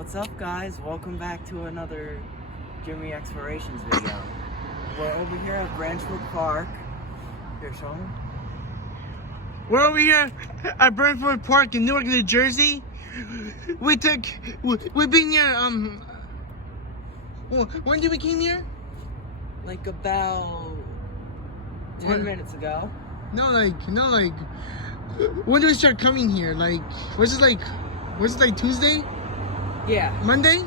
What's up, guys? Welcome back to another Jimmy Explorations video. We're over here at Branchwood Park. Here, show them. We're over here at Branchwood Park in Newark, New Jersey. We've been here, when did we came here? Like about 10 minutes ago. No, when did we start coming here? Was it like Tuesday? Yeah. Monday?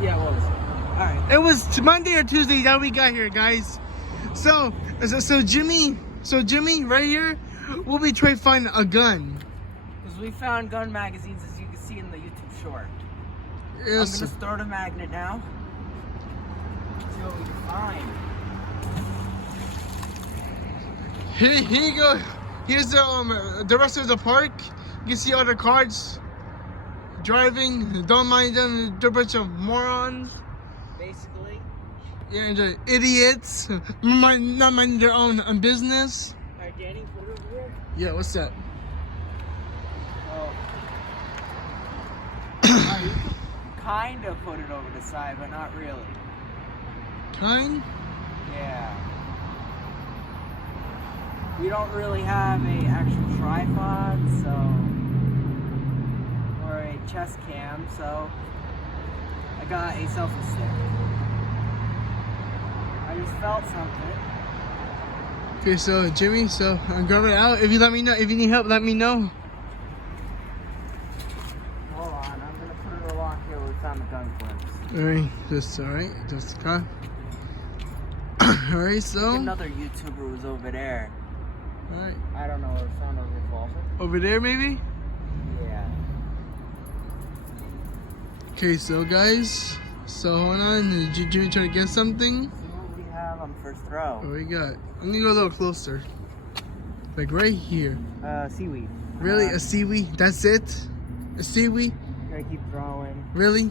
Yeah, what was it? Alright. It was Monday or Tuesday that we got here, guys. So Jimmy, right here, we'll be trying to find a gun. Because we found gun magazines, as you can see in the YouTube short. Yes. I'm going to start a magnet now. See what we can find. Here you go. Here's the rest of the park. You can see all the cars driving. Don't mind them. They're a bunch of morons. Basically. Yeah, and they're idiots. Not minding their own business. Alright, Danny, put it over here. Yeah, what's that? Oh. Alright, you can kind of put it over the side, but not really. Kind? Yeah. We don't really have a actual tripod, or a chest cam, so I got a selfie stick. I just felt something. Okay, so Jimmy, I'm grabbing it out. If you let me know, if you need help, let me know. Hold on, I'm gonna put it along here where we found the gun clips. Alright, just cut. Alright, so Another YouTuber was over there. alright. I don't know where we found a revolver. Over there maybe? Yeah. Okay, so guys, hold on. Did Jimmy try to get something? See what we have on first row. What we got? I'm gonna go a little closer. Like right here. Seaweed. Really? A seaweed? That's it? A seaweed? Gotta keep throwing. Really?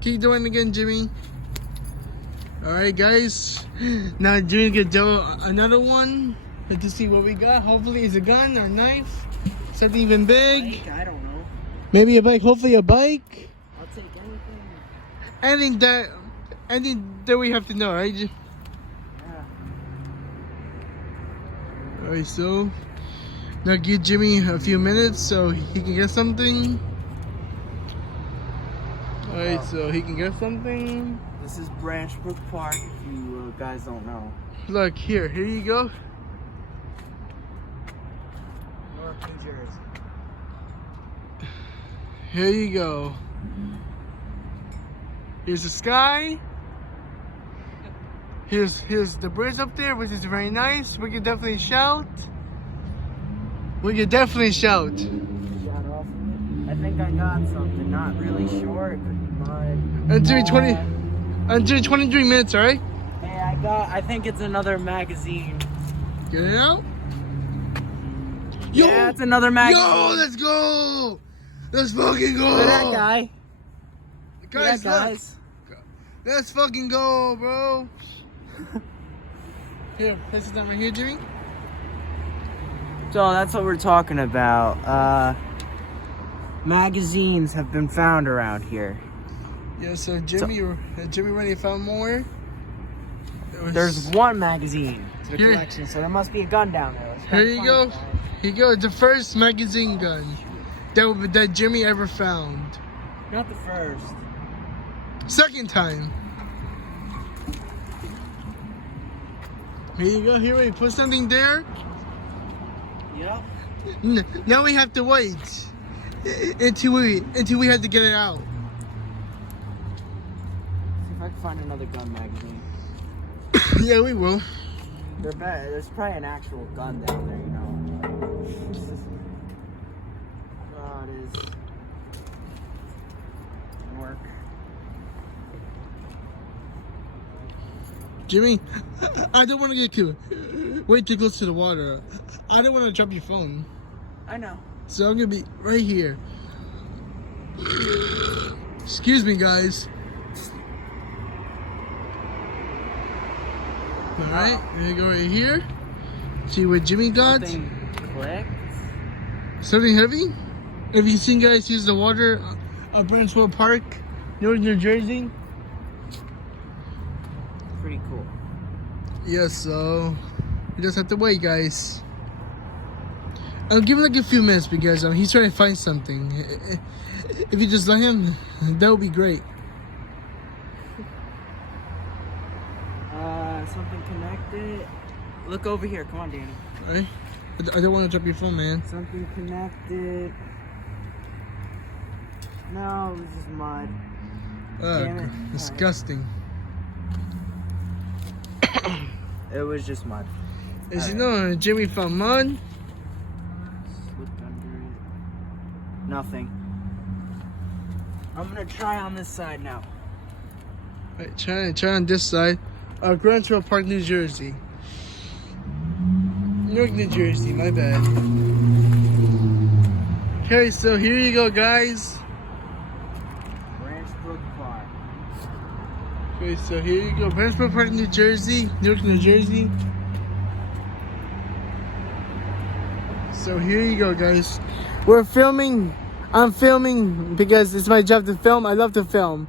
Keep doing it again, Jimmy. Alright, guys. Now Jimmy's gonna do another one to see what we got. Hopefully it's a gun or a knife. Something even big. Bike, I don't know. Maybe a bike. Hopefully a bike. I'll take anything. Anything that we have to know, right? Yeah. Alright, so now give Jimmy a few minutes so he can get something. Alright, so he can get something. This is Branchwood Park, if you guys don't know. Look, here you go. Newark, New Jersey. Here you go. Here's the sky. Here's the bridge up there, which is very nice. We can definitely shout. Shout off of it. I think I got something. Not really sure. It could be mine. Until 23 minutes, alright? Hey, I think it's another magazine. Get it out. Yo, Yeah, it's another magazine. Yo, let's go. Let's fucking go. Look at that guy. Guys, Yeah, guys. look. Let's fucking go, bro. Here, this is them right here, Jimmy. So that's what we're talking about. Magazines have been found around here. Yeah, so Jimmy already found more. There's one magazine to the Here. collection, so there must be a gun down there. Let's try Here to you find go. it, guys. Here you go. The first magazine gun that Jimmy ever found. Not the first. Second time. Here you go. Here we put something there. Yep. Now we have to wait until we have to get it out. See if I can find another gun magazine. Yeah, we will. There's probably an actual gun down there, you know. Oh, it is. Work. Jimmy, I don't want to get way too close to the water. I don't want to drop your phone. I know. So I'm going to be right here. Excuse me, guys. Alright, there you go right here. See what Jimmy got? Something clicked. Something heavy? Have you seen guys use the water Branchville Park, Newark, New Jersey. Pretty cool. Yes, so we just have to wait, guys. I'll give it like a few minutes because he's trying to find something. If you just let him, that would be great. Something connected. Look over here. Come on, Danny. Alright. I don't want to drop your phone, man. Something connected. No, this is mud. Damn it. Disgusting. It was just mud. As you know, Jimmy found mud. Slipped under it. Nothing. I'm gonna try on this side now. Alright, try on this side. Grantsville Park, New Jersey. Newark, New Jersey, my bad. Okay, so here you go, guys. Brook Park. Okay, so here you go. Branchville Park, New Jersey. Newark, New Jersey. So here you go, guys. We're filming. I'm filming because it's my job to film. I love to film.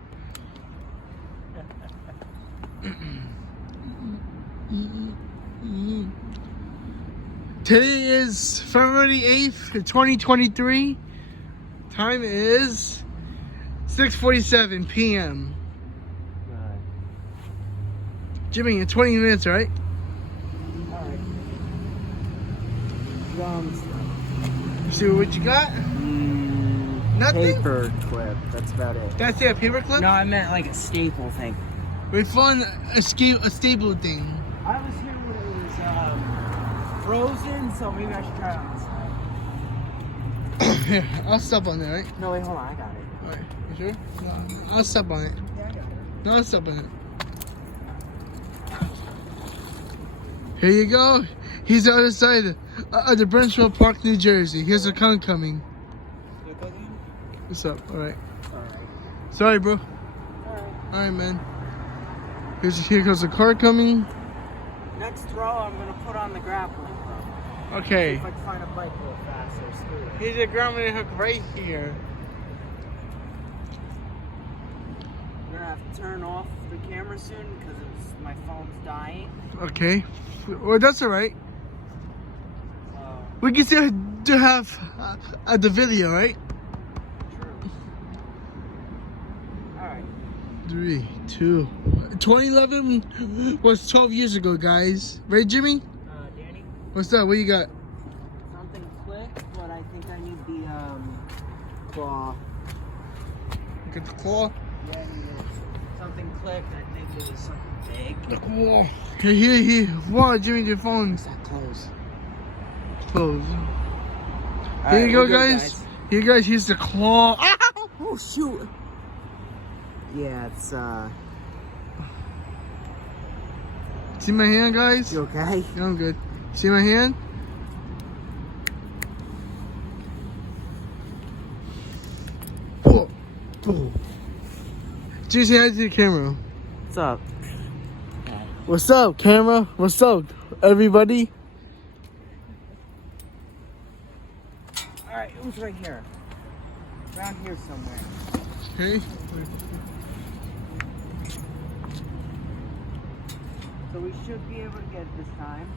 Today is February 8th, 2023. Time is 6:47 p.m. Good. Jimmy, in 20 minutes, right? Alright. See what you got? Nothing? Paper clip. That's about it. That's it, a paper clip? No, I meant like a staple thing. We found a stable thing. I was here when it was frozen, so maybe I should try it on this side. Here, I'll step on it, right? No, wait, hold on. I got it. Alright, you sure? No, I'll step on it. Yeah, I got it. No, I'll step on it. Here you go. He's the other side of the Branchville Park, New Jersey. Here's a con coming. What's up? Alright. Alright. Sorry, bro. Alright. Alright, man. Here goes the car coming. Next throw, I'm going to put on the grappling hook. Okay. If I can find a bike a little faster, screw it. Here's a grappling hook right here. I'm going to have to turn off the camera soon because my phone's dying. Okay. Well, that's alright. So, We can still to have the video, right? true. Alright. 3, 2. 2011 was 12 years ago, guys. Right, Jimmy? Danny? What's up? What you got? Something clicked, but I think I need the claw. Get the claw. Yeah, I need it. Something clicked. I think it was something big. The claw. Okay, here. Wow, Jimmy, your phone's That close. closed. All Here right, you go, we're good, guys. Here, guys. Here's the claw. Ow! Oh shoot. Yeah, it's See my hand, guys? You okay? Yeah, I'm good. See my hand? Oh. Oh. Jimmy, say hi to the camera. What's up? What's up, camera? What's up, everybody? Alright, it was right here. Around here somewhere. Okay. So we should be able to get it this time.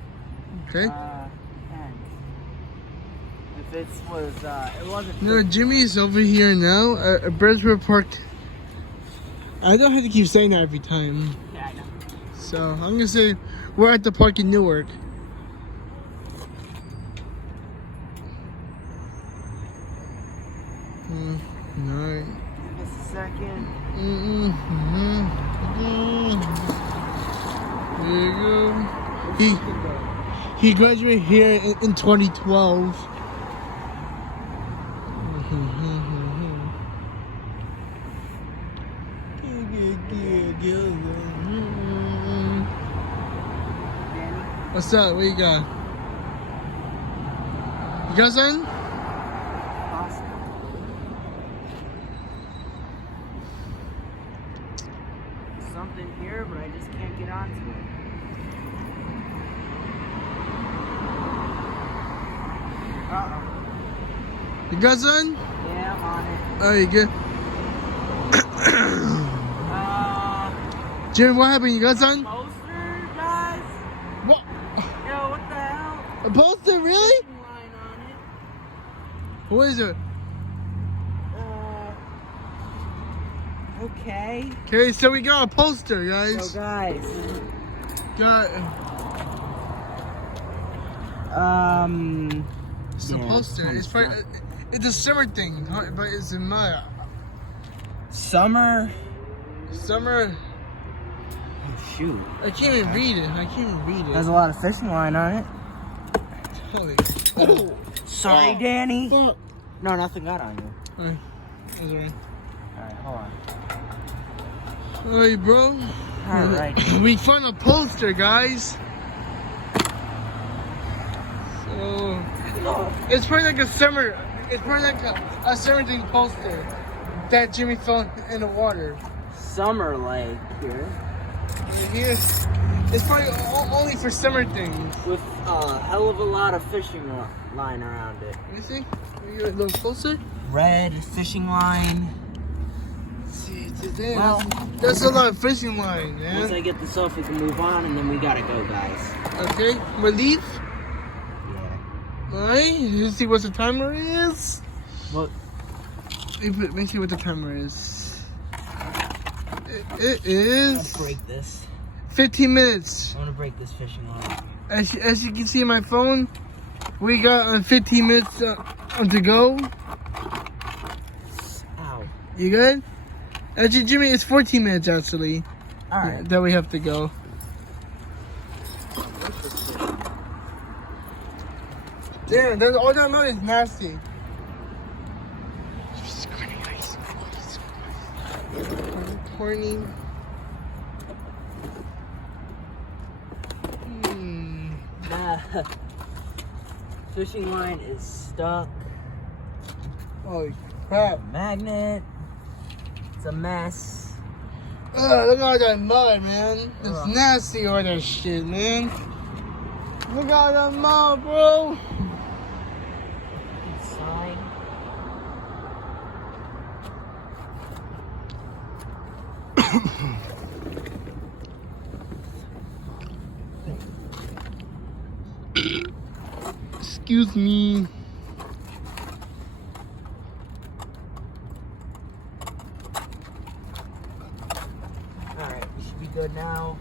Okay. And if it was, it wasn't. No, Jimmy's over here now at Branchville Park. I don't have to keep saying that every time. Yeah, I know. So I'm gonna say we're at the park in Newark. No. Give us a second. There you go. He graduated here in 2012. What's up? What you got? You got something? Something here, but I just can't get onto it. You got something? Yeah, I'm on it. Oh, you good? Jimmy, what happened? You got something? Poster, guys? What? Yo, what the hell? A poster, really? Fishing line on it. What is it? Okay. Okay, so we got a poster, guys. So, guys. Got it's a yeah, poster. It's kinda probably, it's a summer thing, huh, but it's in my summer. summer. Oh, shoot. I can't even read it. I can't even read it. Has a lot of fishing line on it. Holy. Sorry, Oh, Danny. fuck. No, nothing got on you. Alright, that's alright. Alright, hold on. Alright, bro. Alright. We found a poster, guys. So it's probably like a summer. It's probably like a summer thing poster that Jimmy found in the water. Summer lake here. Right here. It's probably only for summer things. With a hell of a lot of fishing line around it. Let me see. Can you get a little closer? Red fishing line. Let's see, today. Well, That's a lot of fishing line, once I man. get this off, we can move on, and then we gotta go, guys. Okay, we leave. Yeah. Alright, let's see what the timer is. What? Let me see what the timer is. It I'm is gonna break this. 15 minutes. I'm gonna break this fishing line. As you can see on my phone, we got 15 minutes to go. Ow. You good? Actually, Jimmy, it's 14 minutes actually Alright. that we have to go. Damn, there's all that money is nasty. Corny. Fishing line is stuck. Holy crap. Magnet. It's a mess. Ugh, look at all that mud, man. It's Ugh. nasty, all that shit, man. Look at all that mud, bro. Sign. Excuse me. Alright, we should be good now.